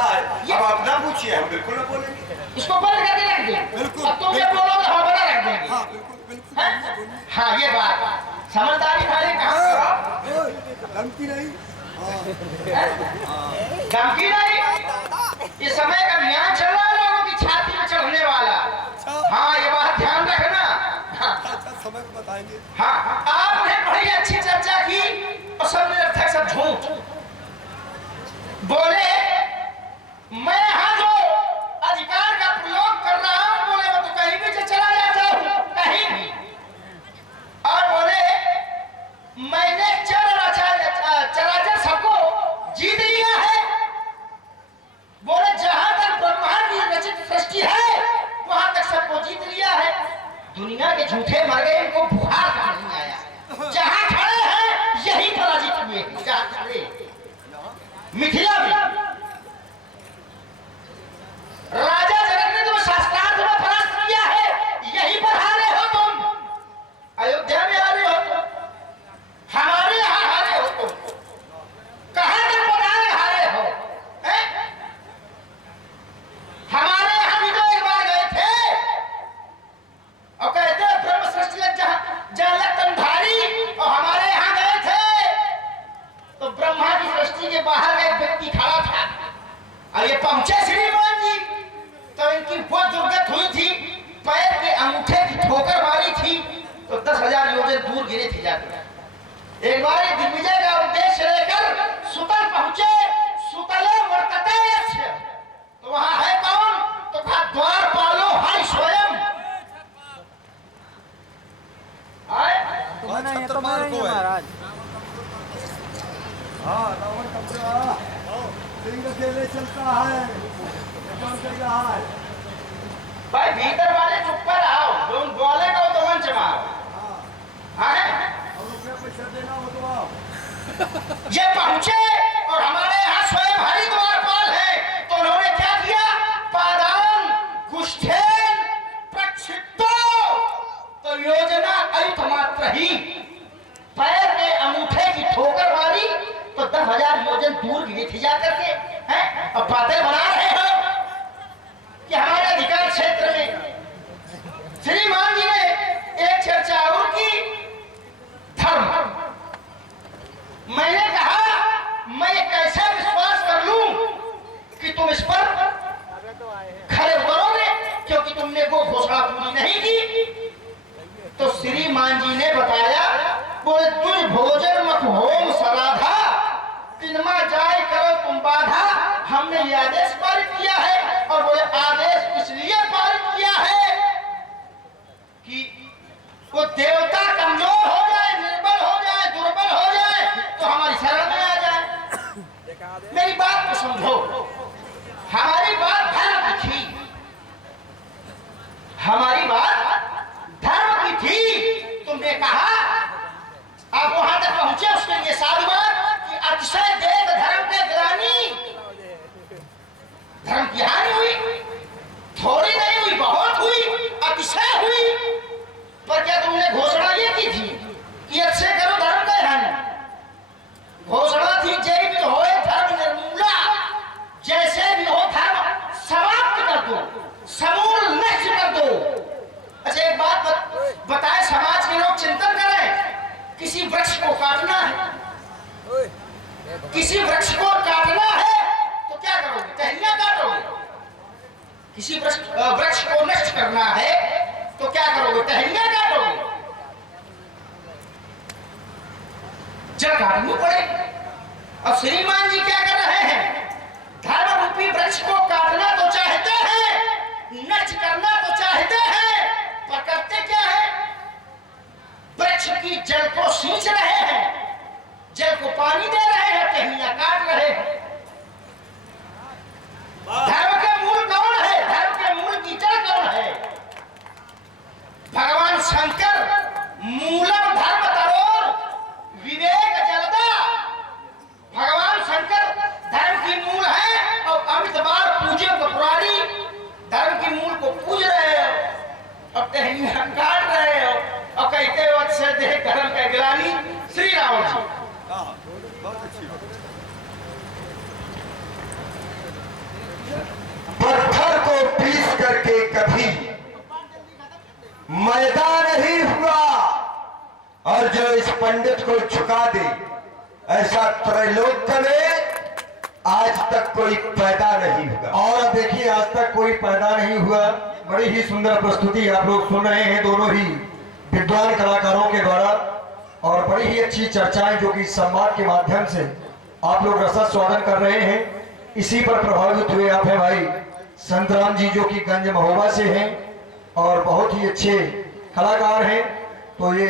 आता है। अब आप ना पूछिए, हम बिल्कुल ना बोलेंगे। इसको बंद करके रख दे। बिल्कुल। अब तुम जब बोलोगे हम बना रख देंगे। हाँ बिल्कुल बिल्कुल। हाँ ये बात समझदारी वाले काम करो। धमकी नहीं। धमकी नहीं। इस समय का अभियान चल रहा है लोगों की छाती में चढ़ने वाला। हाँ ये बात ध्यान रखना। अच्छा समय में बताएंगे। हाँ आपने बड़ी अच्छी चर्चा की और सब निरर्थक सब झूठ बोले। मैं यहाँ जो अधिकार का प्रयोग कर रहा हूँ बोले मैं तो कहीं भी चला जाता हूँ कहीं भी। और बोले मैंने चराचर सबको जीत लिया है। बोले जहां तक ब्रह्मांड की रचित सृष्टि है वहां तक सबको जीत लिया है। दुनिया के झूठे मर गए, इनको बुखार का नहीं आया। जहां खड़े हैं यही पराजित हुए। जहां खड़े मिथिला में राजा जनक ने तुम शास्त्रार्थ में परास्त किया है, यही पर हारे हो तुम। अयोध्या में हारे हो तुम, हमारे यहाँ हारे हो तुम। कहां तक बनाए हारे हो? हमारे यहाँ भी तो एक बार गए थे और कहते ब्रह्म सृष्टि जहाँ तंधारी, और हमारे यहाँ गए थे तो ब्रह्मा की सृष्टि के बाहर एक व्यक्ति खड़ा था और ये पहुंचे श्रीमान जी तो इनकी वो दुर्गत हुई थी, पैर के अंगूठे की ठोकर मारी थी तो 10,000 योजन दूर गिरे थे जाकर। एक बार दिग्विजय का उद्देश्य लेकर सुतल पहुंचे। सुतले वर्तते यस्य, तो वहां है कौन? तो कहा द्वार पालो हाय स्वयं। महाराज हाँ रावण कब्जा सिंह खेले चलता है। भाई भीतर वाले चुप कर आओ, जो बोले को तो वन जमाओ। पैसा देना हो तो आप। ये पहुंचे और हमारे यहाँ स्वयं हरि द्वारपाल है तो उन्होंने क्या किया? पादान कुष्ठेन प्रक्षिप्तो, तो योजना अयुत मात्र ही पैर के अंगूठे की ठोकर मारी तो 10,000 योजन दूर गिरी थी जाकर के। हैं और बातें बना रहे हो कि हमारे अधिकार क्षेत्र में। श्रीमान जी ने एक चर्चा और की, धर्म। मैंने कहा मैं कैसे विश्वास कर लूं कि तुम इस पर खड़े उतरोगे क्योंकि तुमने वो घोषणा पूरी नहीं की। तो श्रीमान जी ने बताया, बोले तुझ भोजन मत होम सराधा, तिनमा जाए करो तुम बाधा। हमने ये आदेश पारित किया है और बोले आदेश इसलिए पारित किया है कि वो देवता कमजोर हो जाए, निर्बल हो जाए, दुर्बल हो जाए तो हमारी शरण में आ जाए। मेरी बात को समझो, हमारी बात धर्म की थी, हमारी बात धर्म की थी। तुमने कहा आप वहां तक पहुंचे, उसके लिए साधुवाद कि अतिशय देख धर्म के ग्लानि, धर्म की हानि हुई, थोड़ी नहीं हुई, बहुत हुई, अतिशय हुई। पर क्या तुमने घोषणा ये की थी कि अच्छे करो धर्म का हानि? घोषणा थी जय भी हो धर्म निर्मूला, जैसे भी हो धर्म समाप्त कर दो, समूल नष्ट कर दो। अच्छा एक बात बताए, समाज के लोग चिंतन करें, किसी वृक्ष को काटना है, किसी वृक्ष को काटना है तो क्या करोगे? टहनियां काटोगे। किसी वृक्ष को नष्ट करना है तो क्या करोगे? टहनियां काटोगे। जड़ काटनी पड़ेगी। और श्रीमान जी क्या कर रहे हैं? धर्म रूपी वृक्ष को काटना तो चाहते हैं, नष्ट करना तो चाहते हैं, पर करते क्या है? वृक्ष की जड़ को सींच रहे हैं, जड़ को पानी दे रहे हैं, टहनियां काट रहे हैं। धर्म के मूल कौन है? धर्म के मूल की जड़ कौन है? भगवान शंकर मूलम धर्म तरोर विवेक जलदा। भगवान शंकर धर्म की मूल है और अमित बार पूजे को पुरानी धर्म की मूल को पूज रहे हो और टहनियां काट रहे हो और कहते वक्त से देह धर्म का गिलानी। श्री राम जी बहुत अच्छी बात। मैदान नहीं हुआ, और जो इस पंडित को झुका दे, ऐसा त्रैलोक्य में आज तक कोई पैदा नहीं हुआ। और देखिए आज तक कोई पैदा नहीं हुआ। बड़ी ही सुंदर प्रस्तुति आप लोग सुन रहे हैं दोनों ही विद्वान कलाकारों के द्वारा, और बड़ी ही अच्छी चर्चाएं जो कि संवाद के माध्यम से आप लोग रसास्वादन कर रहे हैं। इसी पर प्रभावित हुए आप हैं भाई संतराम जी, जो कि गंज महोबा से हैं और बहुत ही अच्छे कलाकार हैं। तो ये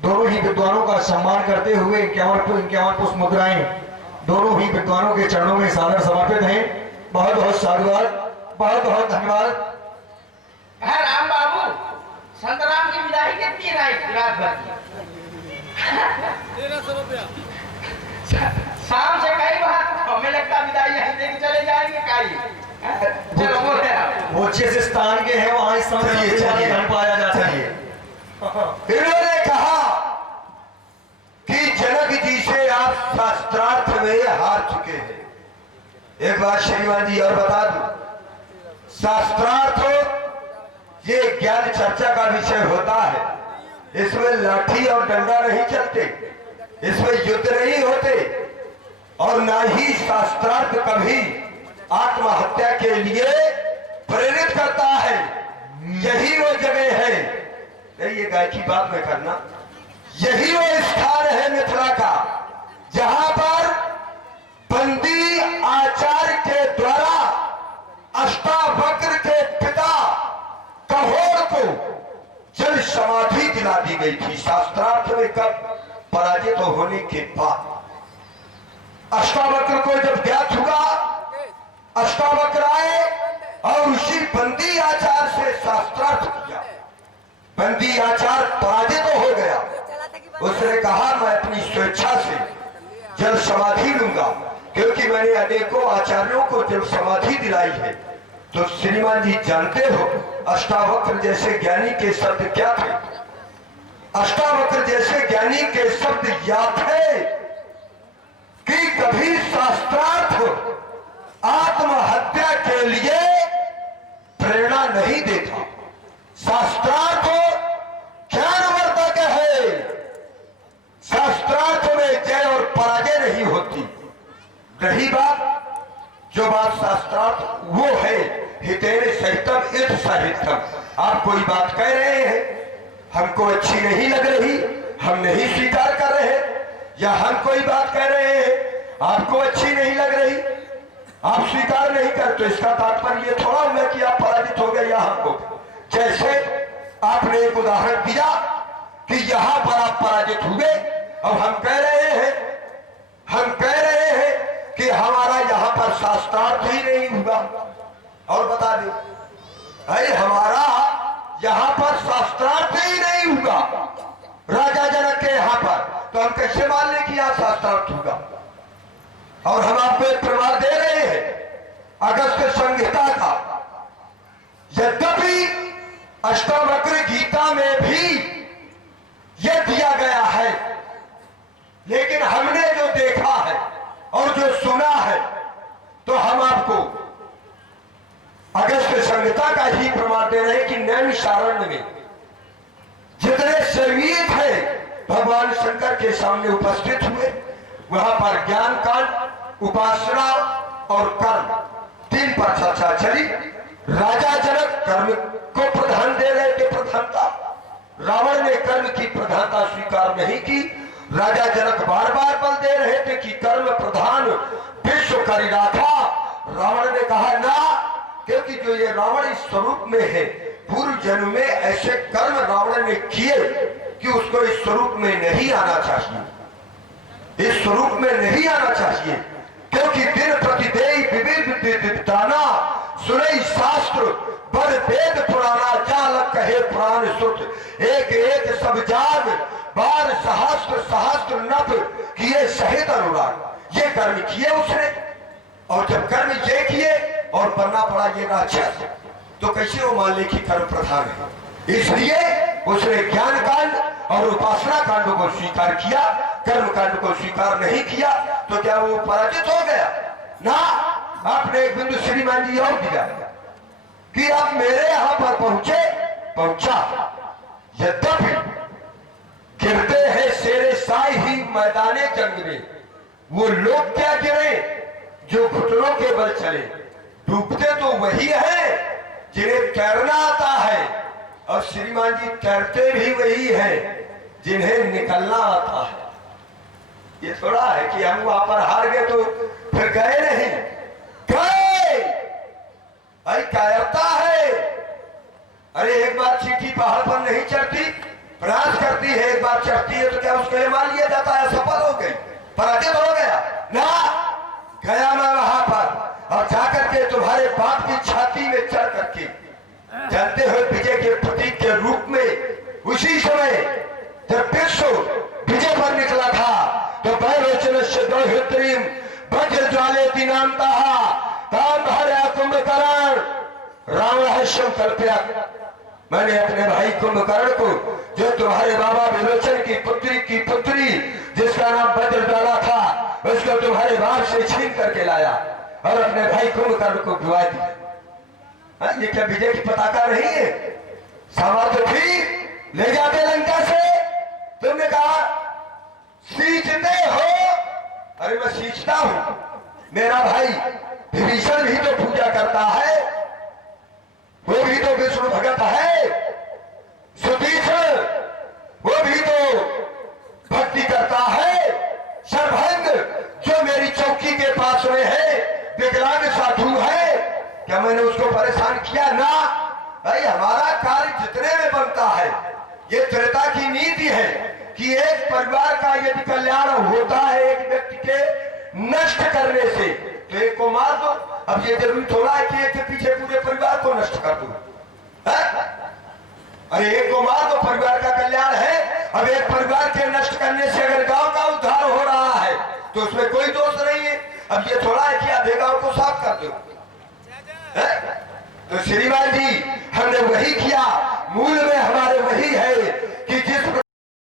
दोनों ही विद्वानों का सम्मान करते हुए 51 पुष्प मुद्राएं दोनों ही विद्वानों के चरणों में सादर समर्पित हैं। बहुत बहुत साधुवाद, बहुत बहुत धन्यवाद। है राम बाबू, संतराम की विदाई कितनी रात भर की? 1300 रुपया। शाम से कई बार हमें लगता विदाई यहीं देके चले जाएंगे कई। चलो बोले आप। वो स्थान के हैं, वहां इस समय धन पाया जाता है। इन्होंने कहा कि जनक जी से आप शास्त्रार्थ में हार चुके हैं। एक बात श्रीमान जी और बता दूं, शास्त्रार्थ ये ज्ञान चर्चा का विषय होता है। इसमें लाठी और डंडा नहीं चलते, इसमें युद्ध नहीं होते, और ना ही शास्त्रार्थ कभी आत्महत्या के लिए प्रेरित करता है। यही वो जगह है, नहीं ये गाय की बात में करना, यही वो स्थान है मिथिला का जहां पर बंदी आचार्य के द्वारा अष्टावक्र के पिता कहोड़ को जल समाधि दिला दी गई थी। शास्त्रार्थ में कब पराजित होने के बाद अष्टावक्र को जब ज्ञात हुआ, अष्टावक्र आए और उसी बंदी आचार से शास्त्रार्थ किया। बंदी आचार पराजित हो गया। उसने कहा मैं अपनी स्वेच्छा से जल समाधि लूंगा, क्योंकि मैंने अनेकों आचार्यों को जल समाधि दिलाई है। तो श्रीमान जी जानते हो अष्टावक्र जैसे ज्ञानी के शब्द क्या थे? अष्टावक्र जैसे ज्ञानी के शब्द याद है कि कभी शास्त्रार्थ आत्महत्या के लिए प्रेरणा नहीं देता। शास्त्रार्थ ज्ञानवर्धक है, शास्त्रार्थ में जय और पराजय नहीं होती। रही बात, जो बात शास्त्रार्थ वो है हितेन सहितम इत साहित्यम। आप कोई बात कह रहे हैं, हमको अच्छी नहीं लग रही, हम नहीं स्वीकार कर रहे, या हम कोई बात कह रहे हैं आपको अच्छी नहीं लग रही, आप स्वीकार नहीं कर, तो इसका तात्पर्य ये थोड़ा हुआ कि आप पराजित हो गए या हमको। जैसे आपने एक उदाहरण दिया कि यहां पर आप पराजित हुए, अब हम कह रहे हैं कि हमारा यहां पर शास्त्रार्थ ही नहीं हुआ। और बता दे भाई, हमारा यहां पर शास्त्रार्थ ही नहीं हुआ राजा जनक के यहां पर, तो हम कैसे मान लें कि यहां शास्त्रार्थ होगा? और हम आपको एक प्रमाण दे रहे हैं अगस्त संहिता का। यद्यपि अष्टावक्र गीता में भी यह दिया गया है, लेकिन हमने जो देखा है और जो सुना है, तो हम आपको अगस्त संहिता का ही प्रमाण दे रहे हैं कि नैमिषारण्य में जितने शरीर थे भगवान शंकर के सामने उपस्थित हुए, वहां पर ज्ञान कांड, उपासना और कर्म तीन पर चर्चा चली। राजा जनक कर्म को प्रधान दे रहे थे, प्रधानता। रावण ने कर्म की प्रधानता स्वीकार नहीं की। राजा जनक बार बार बल दे रहे थे कि कर्म प्रधान विश्व करीरा था। रावण ने कहा ना, क्योंकि जो ये रावण इस स्वरूप में है, पूर्व जन्म में ऐसे कर्म रावण ने किए कि उसको इस स्वरूप में नहीं आना चाहिए, इस स्वरूप में नहीं आना चाहिए। क्योंकि दिन प्रतिदेय विविध दाना सुनई शास्त्र बड़ वेद पुराना, जालक कहे पुराण सुत एक एक सब जाग बार सहस्त्र सहस्त्र नभ किए सहित अनुराग। ये कर्म किए उसने, और जब कर्म ये किए और बनना पड़ा ये राक्षस, तो कैसे वो मान ले कि कर्म प्रधान है? इसलिए उसने ज्ञान कांड और उपासना कांड को स्वीकार किया, कर्म कांड को स्वीकार नहीं किया। तो क्या वो पराजित हो गया? ना, आपने एक बिंदु श्रीमान जी और दिया कि आप मेरे यहां पर पहुंचे पहुंचा। यद्यपि गिरते हैं शेरे साई ही मैदाने जंग में, वो लोग क्या गिरे जो घुटनों के बल चले। डूबते तो वही है जिन्हें तैरना आता है, और श्रीमान जी तैरते भी वही है जिन्हें निकलना आता है। ये थोड़ा है कि हम वहां पर हार गए तो फिर गए नहीं, गए। भाई कायरता है। अरे एक बार चींटी पहाड़ पर नहीं चढ़ती, प्रयास करती है, एक बार चढ़ती है तो क्या उसके लिए मान लिया जाता है सफल हो गई, पराजित हो गया ना। गया मैं वहां पर और जाकर के तुम्हारे बाप की छाती में चढ़ करके जानते हुए विजय के प्रतीक के रूप में उसी समय जब विश्व विजय पर निकला था तो वज्र ज्वाले दिनांता कुंभकर्ण रावण कल्प्या। मैंने अपने भाई कुंभकर्ण को, जो तुम्हारे बाबा विलोचन की पुत्री जिसका नाम वज्रज्वाला था, उसको तुम्हारे बाप से छीन करके लाया और अपने भाई कुंभकर्ण को भिवा दिया। ये क्या विजय की पताका नहीं है? सामर्थ्य थी, ले जाते लंका से। तुमने कहा सींचते हो, अरे मैं सींचता हूं। मेरा भाई विभीषण भी तो पूजा करता है, वो भी तो विष्णु भगत है। सुधीक्षण वो भी तो भक्ति करता है। सर्वभंग जो मेरी चौकी के पास में है, विकलांग साधु है, क्या मैंने उसको परेशान किया? ना भाई, हमारा कार्य जितने में बनता है, ये त्रेता की नीति है कि एक परिवार का यदि कल्याण होता है एक व्यक्ति के नष्ट करने से, तो एक को मार दो। अब ये जरूरी थोड़ा है कि एक के पीछे पूरे परिवार को नष्ट कर दो। अरे एक को मार दो, परिवार का कल्याण है। अब एक परिवार के नष्ट करने से अगर गांव का उद्धार हो रहा है तो उसमें कोई दोष नहीं है। अब ये थोड़ा है कि आधे गांव को साफ कर दो। तो श्रीमान जी हमने वही किया, मूल में हमारे वही है कि जिस